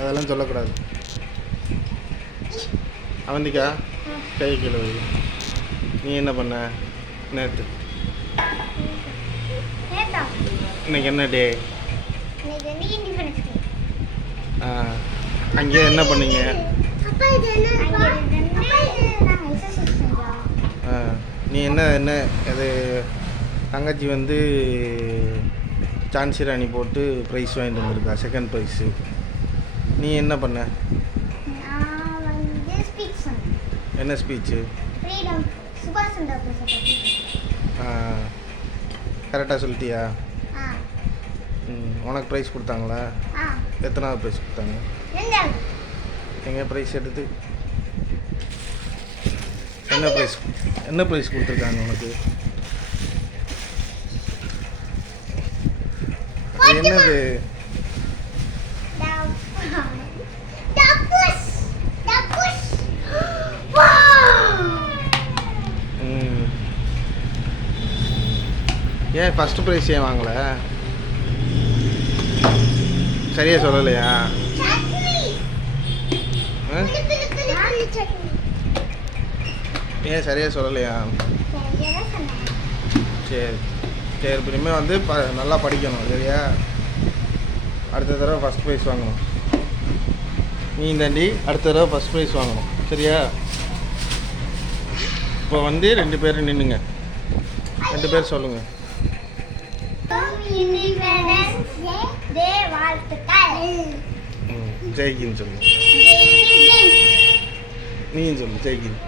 அதெல்லாம் சொல்லக்கூடாது. அவந்திக்கா கை கீழே வை. நீ என்ன பண்ண நேற்று? இன்னைக்கு என்ன டே? அங்கே என்ன பண்ணீங்க? நீ என்ன என்ன அது தங்கச்சி வந்து சான்சி ராணி போட்டு ப்ரைஸ் வாங்கிட்டு வந்திருக்கா, செகண்ட் ப்ரைஸு. நீ என்ன பண்ண? என்ன ஸ்பீச்சு? கரெக்டாக சொல்லிட்டியா? உனக்கு ப்ரைஸ் கொடுத்தாங்களா? எத்தனாவது ப்ரைஸ் கொடுத்தாங்க? எங்கே ப்ரைஸ் எடுத்து என்ன ப்ரைஸ் கொடுத்துருக்காங்க உனக்கு? என்னது? ஏன் ஃபஸ்ட்டு ப்ரைஸ் ஏன் வாங்கலை? சரியாக சொல்லலையா? ஏன் சரியாக சொல்லலையா? சரி சரி, இனிமேல் வந்து நல்லா படிக்கணும் சரியா? அடுத்த தடவை ஃபஸ்ட் ப்ரைஸ் வாங்கணும். நீ தாண்டி அடுத்த தடவை ஃபஸ்ட் ப்ரைஸ் வாங்கணும் சரியா? இப்போ வந்து 2 பேரும் நின்றுங்க, 2 பேர் சொல்லுங்கள். ஜெய்கின்னு சொல்லு. நீயும் சொல்லு ஜெய்கின்.